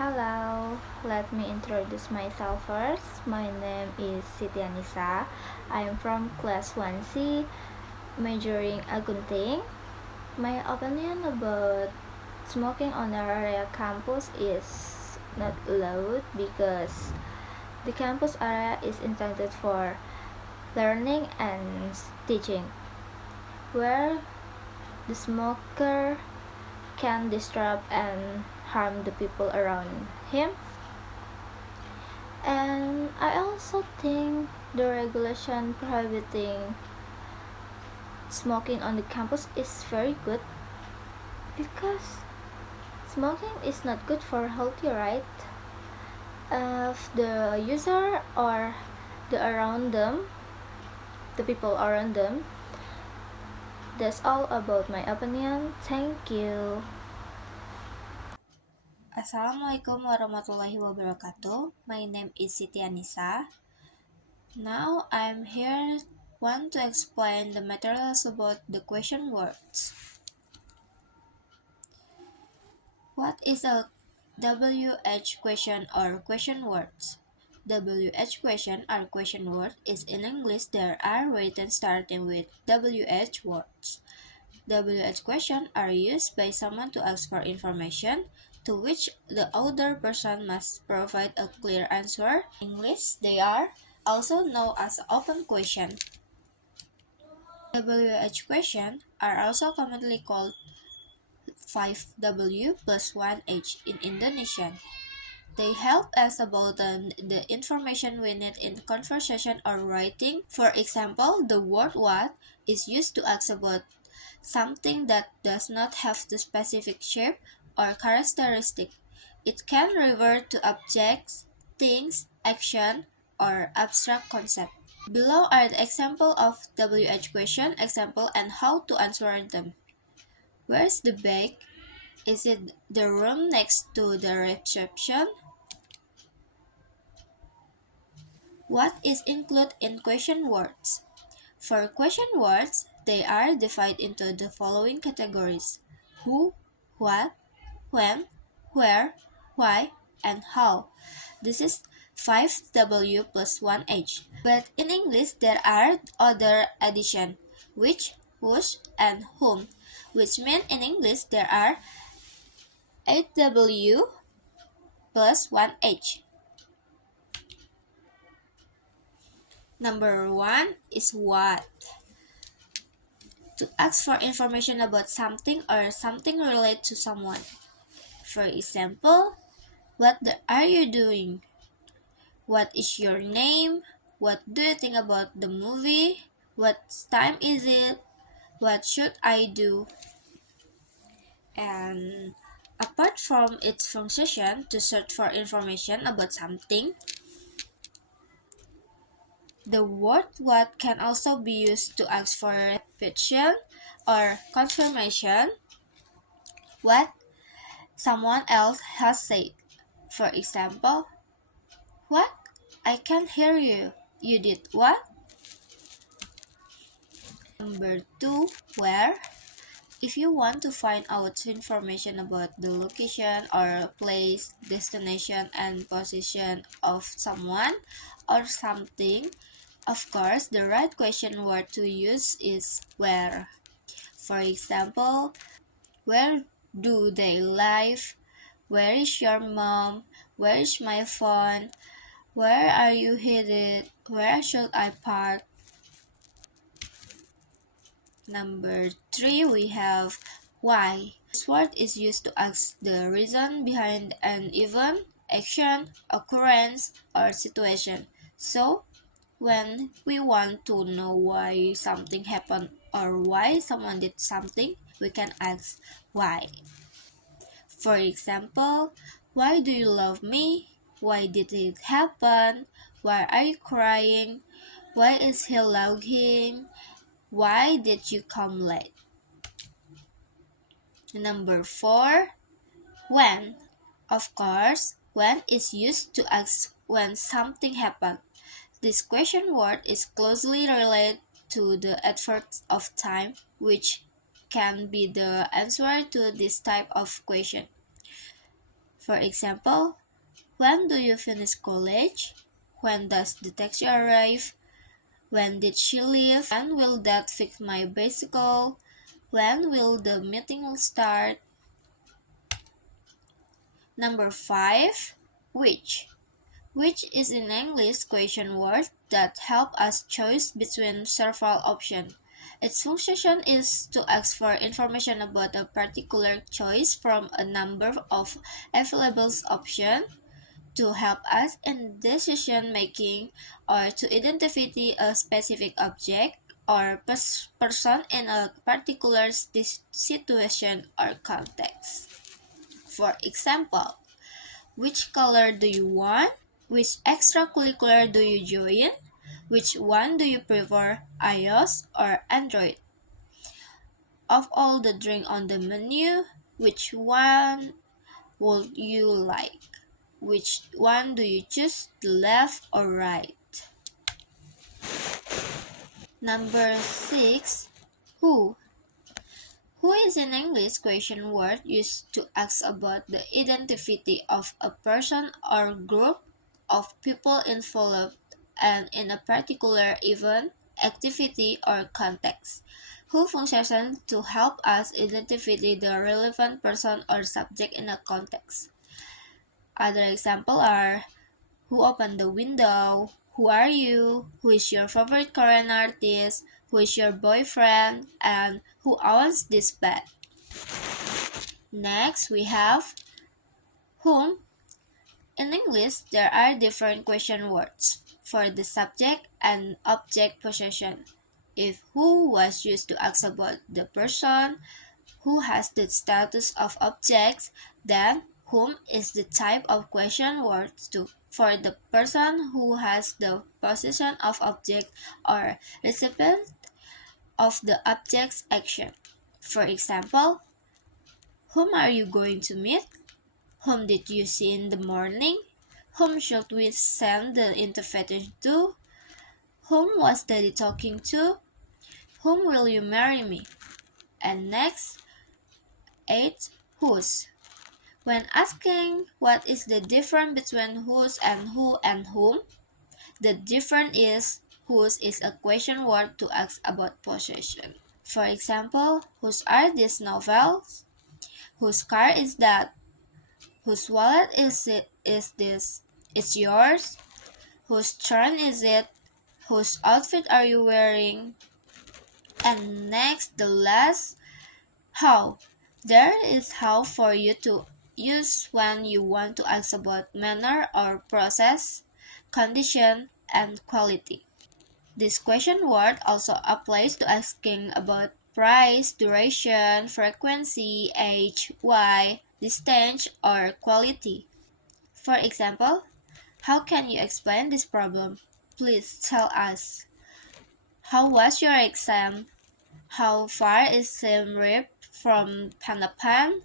Hello, let me introduce myself first. My name is Siti Anissa. I am from class 1C, majoring accounting. My opinion about smoking on our area campus is not allowed because the campus area is intended for learning and teaching, where the smoker can disrupt and harm the people around him. And I also think the regulation prohibiting smoking on the campus is very good because smoking is not good for healthy, right? If the user or the people around them, that's all about my opinion. Thank you. Assalamualaikum warahmatullahi wabarakatuh. My name is Siti Anissa. Now I'm here want to explain the materials about the question words. What is a WH question or question words? WH question or question word is in English there are written starting with WH words. WH questions are used by someone to ask for information to which the other person must provide a clear answer. In English, they are also known as open question. WH questions are also commonly called 5W plus 1H in Indonesian. They help us about the information we need in conversation or writing. For example, the word what is used to ask about something that does not have the specific shape or characteristic. It can refer to objects, things, action, or abstract concept. Below are the example of WH question example and how to answer them. Where's the bag? Is it the room next to the reception? What is included in question words? For question words, they are divided into the following categories: who, what, when, where, why, and how. This is 5W plus 1H. But in English, there are other addition, which, whose, and whom, which mean in English there are 8W plus 1H. Number one is what. To ask for information about something or something related to someone. For example, are you doing? What is your name? What do you think about the movie? What time is it? What should I do? And apart from its function to search for information about something, the word what can also be used to ask for repetition or confirmation what someone else has said. For example, what? I can't hear you. You did what? Number two, where? If you want to find out information about the location or place, destination, and position of someone or something, of course, the right question word to use is where. For example, where do they live? Where is your mom? Where is my phone? Where are you headed? Where should I park? Number three, we have why. This word is used to ask the reason behind an event, action, occurrence, or situation. So, when we want to know why something happened or why someone did something, we can ask why. For example, why do you love me? Why did it happen? Why are you crying? Why is he lagging? Why did you come late? Number four, when. Of course, when is used to ask when something happened. This question word is closely related to the adverb of time, which can be the answer to this type of question. For example, when do you finish college? When does the taxi arrive? When did she leave? When will that fix my bicycle? When will the meeting start? Number 5. Which? Which is an English question word that help us choose between several options. Its function is to ask for information about a particular choice from a number of available options to help us in decision making or to identify a specific object or person in a particular situation or context. For example, which color do you want? Which extracurricular do you join? Which one do you prefer, iOS or Android? Of all the drink on the menu, which one would you like? Which one do you choose, the left or right? Number 6. Who? Who is an English question word used to ask about the identity of a person or group of people involved and in a particular event, activity, or context. Who functions to help us identify the relevant person or subject in a context. Other examples are who opened the window, who are you, who is your favorite Korean artist, who is your boyfriend, and who owns this bed. Next, we have whom. In English, there are different question words for the subject and object possession. If who was used to ask about the person who has the status of objects, then whom is the type of question word to for the person who has the possession of object or recipient of the object's action. For example, whom are you going to meet? Whom did you see in the morning? Whom should we send the invitation to? Whom was Daddy talking to? Whom will you marry me? And next, 8. Whose. When asking what is the difference between whose and who and whom, the difference is whose is a question word to ask about possession. For example, whose are these novels? Whose car is that? Whose wallet is this? It's yours? Whose turn is it? Whose outfit are you wearing? And next, the last, how. There is how for you to use when you want to ask about manner or process, condition, and quality. This question word also applies to asking about price, duration, frequency, age, why, distance, or quality. For example, how can you explain this problem? Please tell us. How was your exam? How far is Siem Reap from Panapan?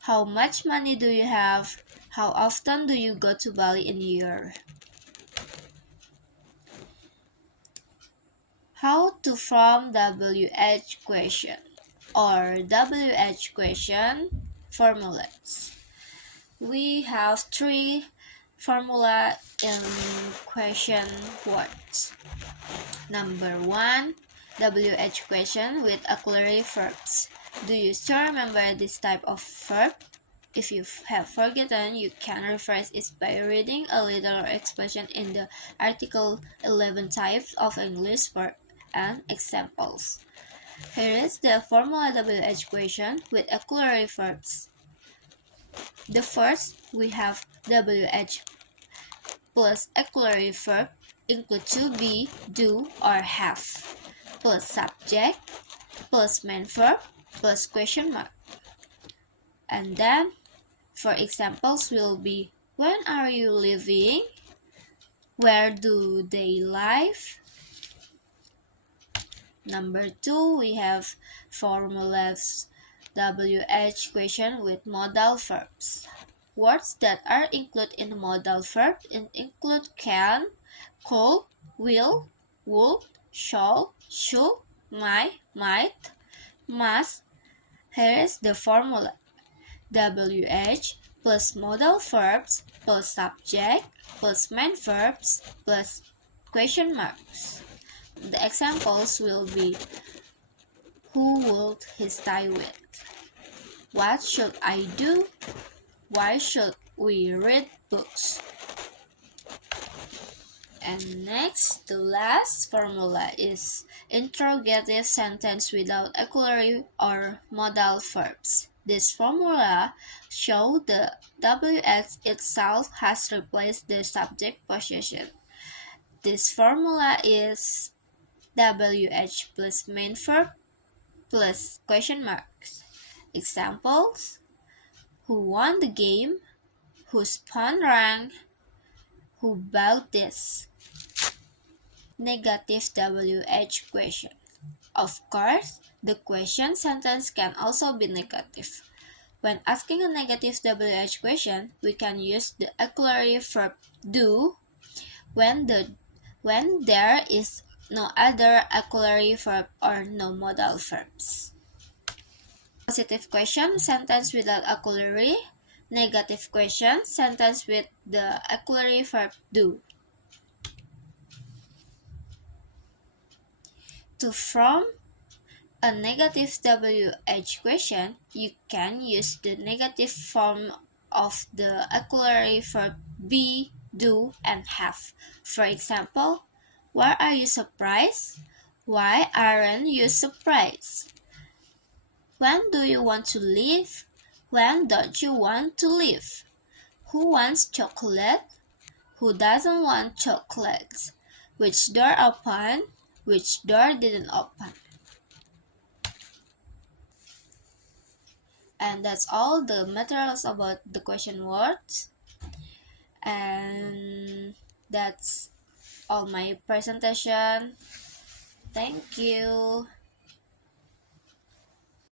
How much money do you have? How often do you go to Bali in a year? How to form WH question or WH question formulas. We have 3 formula in question words. Number 1, WH question with auxiliary verbs. Do you still remember this type of verb? If you have forgotten, you can refresh it by reading a little expression in the article 11 types of English verb and examples. Here is the formula WH question with auxiliary verbs. The first, we have WH plus auxiliary verb include to be, do, or have, plus subject, plus main verb, plus question mark. And then, for examples will be, when are you leaving? Where do they live? Number 2, we have formulas WH question with modal verbs. Words that are included in the modal verb include can, could, will, would, shall, should, might, must. Here is the formula. WH plus modal verbs plus subject plus main verbs plus question marks. The examples will be: who would he stay with? What should I do? Why should we read books? And next, the last formula is interrogative sentence without auxiliary or modal verbs. This formula shows the WH itself has replaced the subject possession. This formula is WH plus main verb plus question marks. Examples: who won the game? Whose phone rang? Who bought this? Negative WH question. Of course, the question sentence can also be negative. When asking a negative WH question, we can use the auxiliary verb do when there is no other auxiliary verb or no modal verbs. Positive question sentence without auxiliary. Negative question sentence with the auxiliary verb do. To form a negative WH question, you can use the negative form of the auxiliary verb be, do, and have. For example, why are you surprised? Why aren't you surprised? When do you want to leave? When don't you want to leave? Who wants chocolate? Who doesn't want chocolate? Which door opened? Which door didn't open? And that's all the materials about the question words. And that's all my presentation. Thank you.